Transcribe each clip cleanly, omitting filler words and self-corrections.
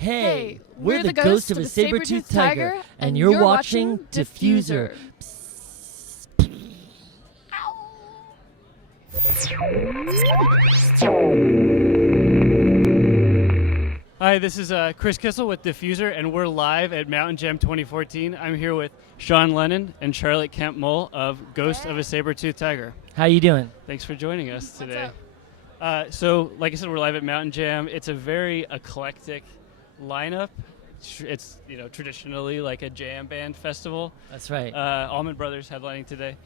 Hey, we're the ghost of a saber-toothed tiger, and you're watching Diffuser. Hi, this is Chris Kissel with Diffuser, and we're live at Mountain Jam 2014. I'm here with Sean Lennon and Charlotte Kemp Muhl of Ghost of a Saber-Toothed Tiger. How you doing? Thanks for joining us today. What's up? So, like I said, we're live at Mountain Jam. It's a very eclectic lineup. It's traditionally like a jam band festival. That's right. Allman Brothers headlining today.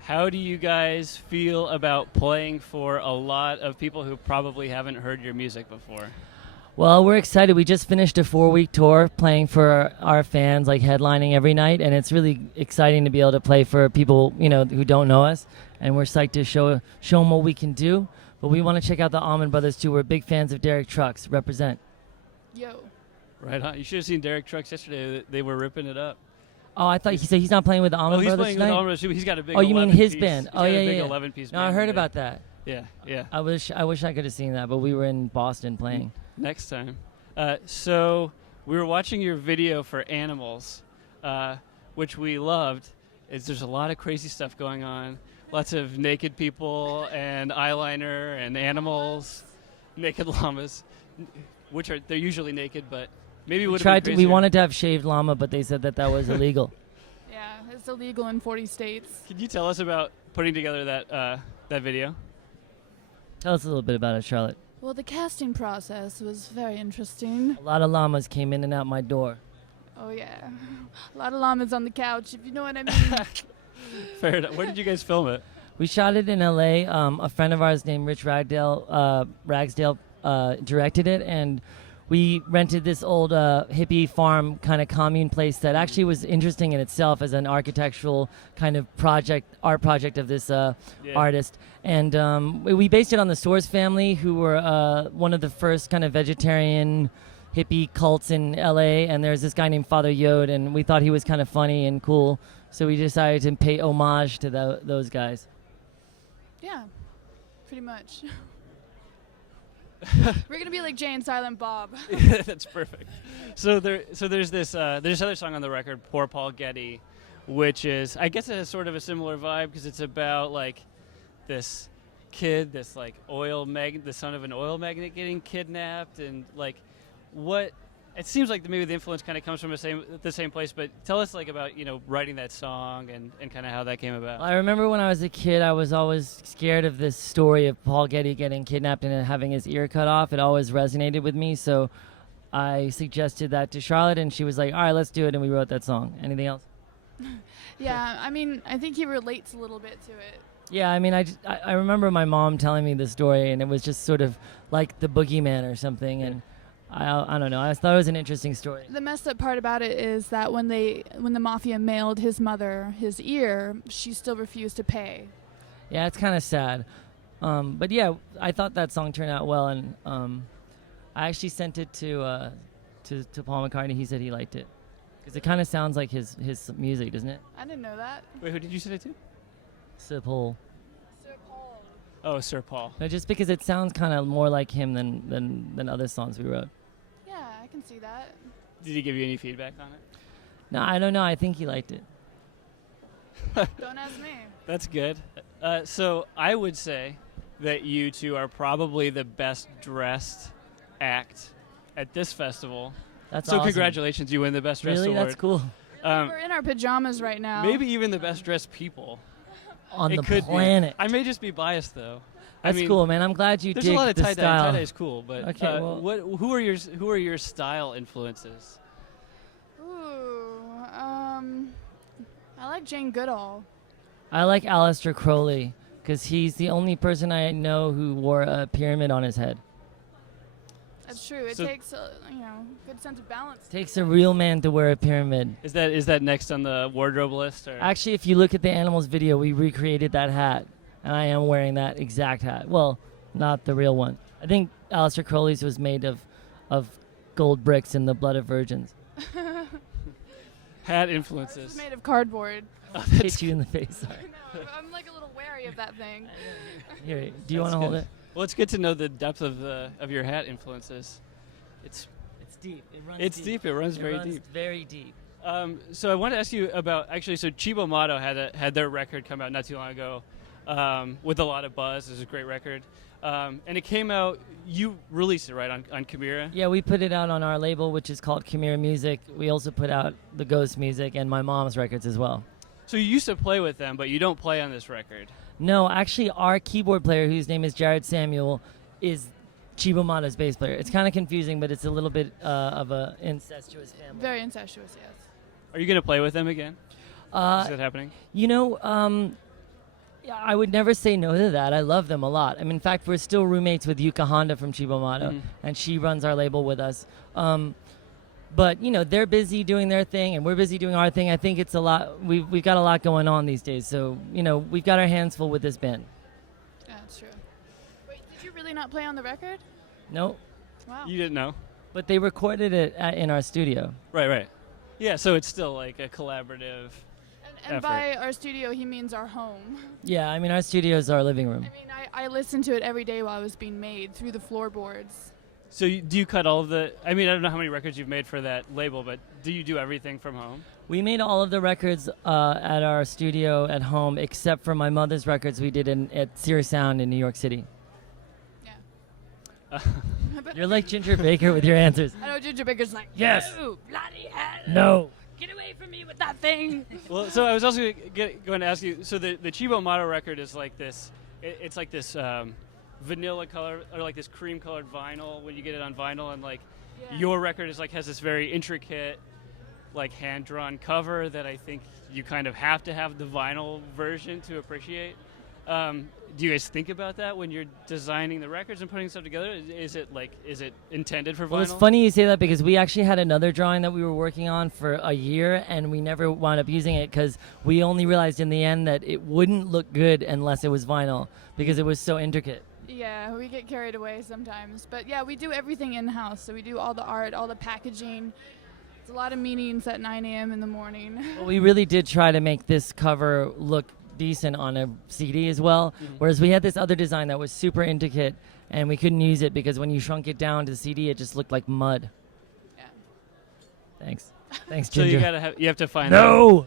How do you guys feel about playing for a lot of people who probably haven't heard your music before? Well, we're excited. We just finished a 4-week tour playing for our fans, like headlining every night, and it's really exciting to be able to play for people, who don't know us, and we're psyched to show them what we can do. But we want to check out the Allman Brothers too. We're big fans of Derek Trucks. Represent. Yo. Right on. You should have seen Derek Trucks yesterday. They were ripping it up. Oh, I thought he said he's not playing with the Allman he's Brothers playing tonight? with Allman Brothers. He's got a big. Oh, you mean his 11-piece. band? He's Oh, got yeah, a big yeah. 11-piece No, band I heard today. about that. Yeah. I wish I could have seen that, but we were in Boston playing. Next time. So we were watching your video for Animals, which we loved. There's a lot of crazy stuff going on. Lots of naked people and eyeliner and animals, naked llamas, they're usually naked, but maybe would have been crazier. We wanted to have shaved llama, but they said that was illegal. Yeah, it's illegal in 40 states. Could you tell us about putting together that video? Tell us a little bit about it, Charlotte. Well, the casting process was very interesting. A lot of llamas came in and out my door. Oh, yeah. A lot of llamas on the couch, if you know what I mean. Fair enough. Where did you guys film it? We shot it in L.A. A friend of ours named Rich Ragsdale directed it, and we rented this old hippie farm kind of commune place that actually was interesting in itself as an architectural kind of art project of this artist. And we based it on the Soares family, who were one of the first kind of vegetarian hippie cults in LA, and there's this guy named Father Yod, and we thought he was kind of funny and cool, so we decided to pay homage to those guys. Yeah, pretty much. We're gonna be like Jay and Silent Bob. Yeah, that's perfect. So there's this other song on the record, Poor Paul Getty, which is, I guess it has sort of a similar vibe because it's about like this kid, this like the son of an oil magnate getting kidnapped, and like what it seems like maybe the influence kind of comes from the same place. But tell us like about writing that song and kind of how that came about. I remember when I was a kid, I was always scared of this story of Paul Getty getting kidnapped and having his ear cut off. It always resonated with me, so I suggested that to Charlotte, and she was like, all right, let's do it, and we wrote that song. Anything else? Yeah, I mean, I think he relates a little bit to it. Yeah, I mean, I remember my mom telling me the story, and it was just sort of like the boogeyman or something, and I don't know. I thought it was an interesting story. The messed up part about it is that when the mafia mailed his mother his ear, she still refused to pay. Yeah, it's kind of sad. But yeah, I thought that song turned out well, and I actually sent it to Paul McCartney. He said he liked it because it kind of sounds like his music, doesn't it? I didn't know that. Wait, who did you send it to? Sir Paul. Sir Paul. Oh, Sir Paul. No, just because it sounds kind of more like him than other songs we wrote. Yeah, I can see that. Did he give you any feedback on it? No, I don't know. I think he liked it. Don't ask me. That's good. So I would say that you two are probably the best dressed act at this festival. That's so awesome. Congratulations, you win the best dressed Really? award. That's cool. We're in our pajamas right now. Maybe even the best dressed people. On it the could planet. Be. I may just be biased though. That's cool, man. I'm glad you dig the style. There's a lot of tie-dye. Tie-dye is cool, but okay, well, who are your style influences? Ooh, I like Jane Goodall. I like Aleister Crowley because he's the only person I know who wore a pyramid on his head. That's true. It takes a good sense of balance. Takes a real man to wear a pyramid. Is that next on the wardrobe list? Or? Actually, if you look at the Animals video, we recreated that hat, and I am wearing that exact hat. Well, not the real one. I think Aleister Crowley's was made of gold bricks and the blood of virgins. Hat influences. It's made of cardboard. Oh, hit you in the face. Sorry. No, I'm like a little wary of that thing. Here, do you want to hold it? Well, it's good to know the depth of your hat influences. It's deep. It runs It's deep. It runs very runs deep. very deep. So I want to ask you about actually. So Chibo Mato had their record come out not too long ago, with a lot of buzz. It was a great record, and it came out. You released it right on Chimera. Yeah, we put it out on our label, which is called Chimera Music. We also put out the Ghost Music and my mom's records as well. So you used to play with them, but you don't play on this record. No, actually, our keyboard player, whose name is Jared Samuel, is Chibo Mato's bass player. It's kind of confusing, but it's a little bit of a incestuous family. Very incestuous, yes. Are you going to play with them again? Is that happening? You know, yeah, I would never say no to that. I love them a lot. I mean, in fact, we're still roommates with Yuka Honda from Chibo Mato, and she runs our label with us. But, you know, they're busy doing their thing, and we're busy doing our thing. I think it's a lot. We've got a lot going on these days. So, you know, we've got our hands full with this band. Yeah, that's true. Wait, did you really not play on the record? No, Wow. You didn't know? but they recorded it in our studio. Right. Yeah, so it's still like a collaborative. And effort. by our studio, he means our home. Yeah, I mean, our studio is our living room. I mean, I listened to it every day while it was being made through the floorboards. So do you cut all of the? I mean, I don't know how many records you've made for that label, but do you do everything from home? We made all of the records at our studio at home, except for my mother's records we did at Sirius Sound in New York City. Yeah. You're like Ginger Baker with your answers. I know Ginger Baker's like, Yes. "No, bloody hell. No. Get away from me with that thing." Well, so I was also going to ask you. So the Chibo Mato record is like this. It's like this vanilla color or like this cream colored vinyl when you get it on vinyl, and like Yeah. your record is like has this very intricate, like hand drawn cover that I think you kind of have to have the vinyl version to appreciate. Do you guys think about that when you're designing the records and putting stuff together? Is it intended for vinyl? Well, it's funny you say that because we actually had another drawing that we were working on for a year, and we never wound up using it because we only realized in the end that it wouldn't look good unless it was vinyl because it was so intricate. Yeah, we get carried away sometimes. But yeah, we do everything in-house. So we do all the art, all the packaging. It's a lot of meetings at 9 a.m. in the morning. Well, we really did try to make this cover look decent on a CD as well, whereas we had this other design that was super intricate, and we couldn't use it because when you shrunk it down to the CD, it just looked like mud. Yeah. Thanks, So Ginger. you have to find No.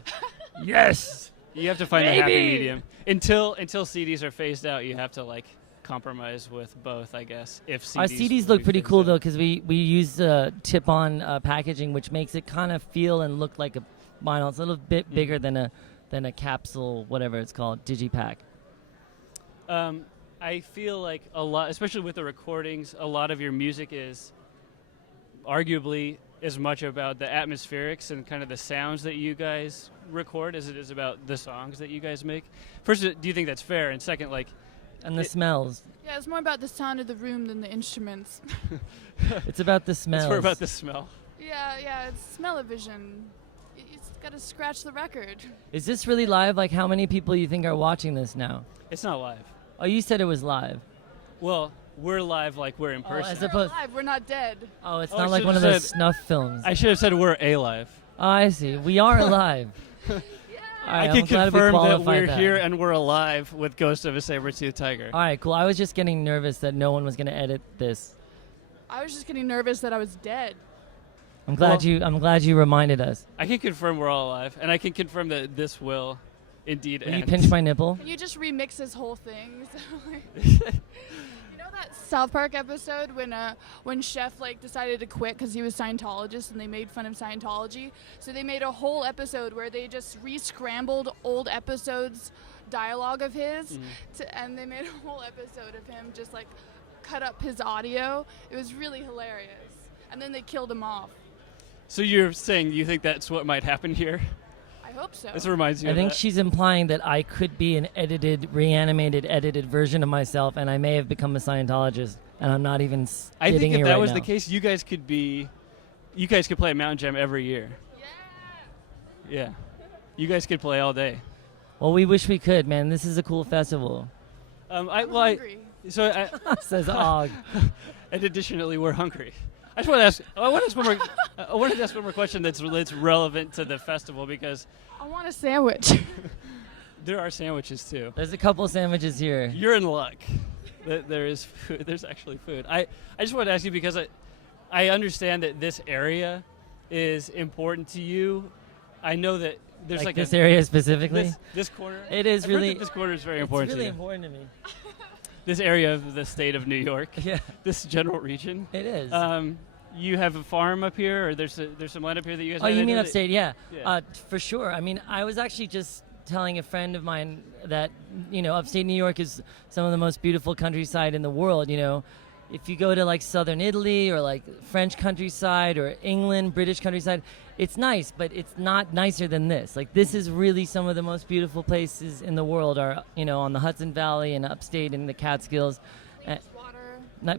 Yes. you have to find a happy Maybe. medium until CDs are phased out. You have to like compromise with both, I guess. If CDs Our CDs will look be pretty phased cool out. though because we use tip-on packaging, which makes it kind of feel and look like a vinyl. It's a little bit bigger than a capsule, whatever it's called, digipack. I feel like a lot, especially with the recordings, a lot of your music is arguably as much about the atmospherics and kind of the sounds that you guys record as it is about the songs that you guys make. First, do you think that's fair? And second, like, And the smells. Yeah, it's more about the sound of the room than the instruments. It's about the smells. it's more about the smell. Yeah, it's smell-o-vision. You just gotta scratch the record. Is this really live? Like, how many people you think are watching this now? It's not live. Oh, you said it was live. Well, we're live like we're in Oh, person. as We're opposed- alive, we're not dead. Oh, it's Oh, not I like one of should've those said- snuff films. I should have said we're alive. Oh, I see. We are alive. All right, I can I'm glad we confirm that qualified we're here and we're alive with Ghost of a Saber-Tooth Tiger. All right, cool. I was just getting nervous that no one was going to edit this. I was just getting nervous that I was dead. I'm glad you reminded us. I can confirm we're all alive, and I can confirm that this will indeed Will you end. pinch my nipple? Can you just remix this whole thing? You know that South Park episode when Chef decided to quit because he was Scientologist and they made fun of Scientology? So they made a whole episode where they just re-scrambled old episodes dialogue of his, and they made a whole episode of him just cut up his audio. It was really hilarious. And then they killed him off. So you're saying you think that's what might happen here? I hope so. This reminds you I of think that. she's implying that I could be an reanimated, edited version of myself, and I may have become a Scientologist, and I'm not even I sitting think if here that right was now. the case, you guys could play at Mountain Jam every year. Yeah. You guys could play all day. Well, we wish we could, man. This is a cool festival. I'm hungry. Says Og. And additionally, we're hungry. I just want to ask. I wanted to ask one more question that's relevant to the festival because I want a sandwich. there are sandwiches too. There's a couple sandwiches here. You're in luck. There is food. There's actually food. I just wanted to ask you because I understand that this area is important to you. I know that there's like this area specifically. This corner. It is I've heard really. that this corner is very important It's really to you. important to me. This area of the state of New York. Yeah, This general region. it is. You have a farm up here, or there's some land up here that you guys. Oh, you mean manage? upstate? Yeah. Yeah. For sure. I mean, I was actually just telling a friend of mine that, upstate New York is some of the most beautiful countryside in the world. If you go to like southern Italy or like French countryside or England, British countryside, it's nice, but it's not nicer than this. Like, this is really some of the most beautiful places in the world are, on the Hudson Valley and upstate in the Catskills.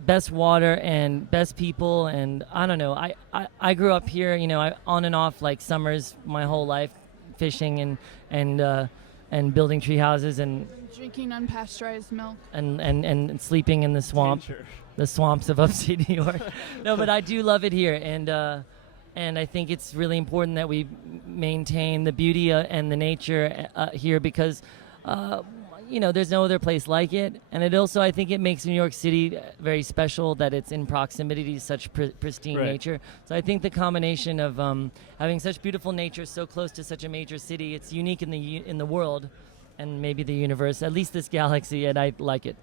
Best water and best people, and I don't know. I grew up here, on and off like summers my whole life, fishing and building tree houses and Drinking unpasteurized milk. and sleeping in the swamp, Sure. the swamps of upstate New York. No, but I do love it here, and I think it's really important that we maintain the beauty and the nature here because. There's no other place like it. And it also, I think it makes New York City very special that it's in proximity to such pristine Right. nature. So I think the combination of having such beautiful nature so close to such a major city, it's unique in the world and maybe the universe, at least this galaxy, and I like it.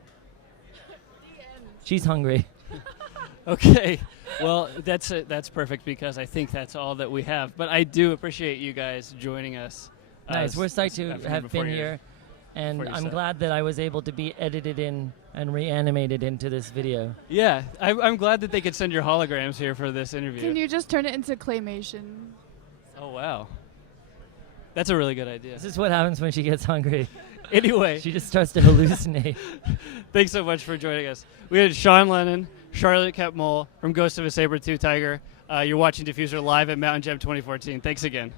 She's hungry. Okay. Well, that's perfect because I think that's all that we have. But I do appreciate you guys joining us. Nice. We're psyched to afternoon have before been your- here. And before your I'm set. glad that I was able to be edited in and reanimated into this video. Yeah, I'm glad that they could send your holograms here for this interview. Can you just turn it into claymation? Oh, wow. That's a really good idea. This is what happens when she gets hungry. Anyway, She just starts to hallucinate. thanks so much for joining us. We had Sean Lennon, Charlotte Kemp Muhl from Ghost of a Saber-Tooth Tiger. You're watching Diffuser live at Mountain Gem 2014. Thanks again.